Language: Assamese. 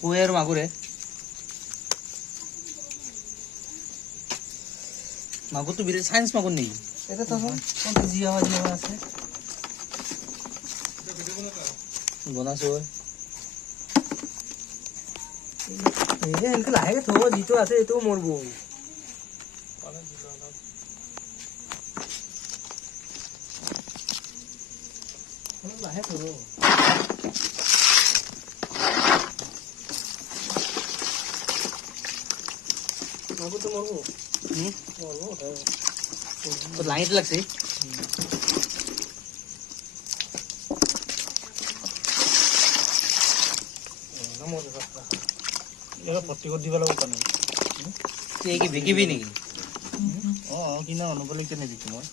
কুৱে আৰু মাগুৰে মাগুৰটো বিৰাট চাইন্স মাগুৰ নেকি এটা তো জিয়া আছে বনাইছো এনেকে লাহেকে থব যিটো আছে এইটো মৰব লাহে থব মাগুৰটো মৰব তো লাইট লাগছে ভৰ্তি কৰি দিব লাগিব পানী কি বিকিবি নেকি কিনা অনুবলি কেনে বিকিম মই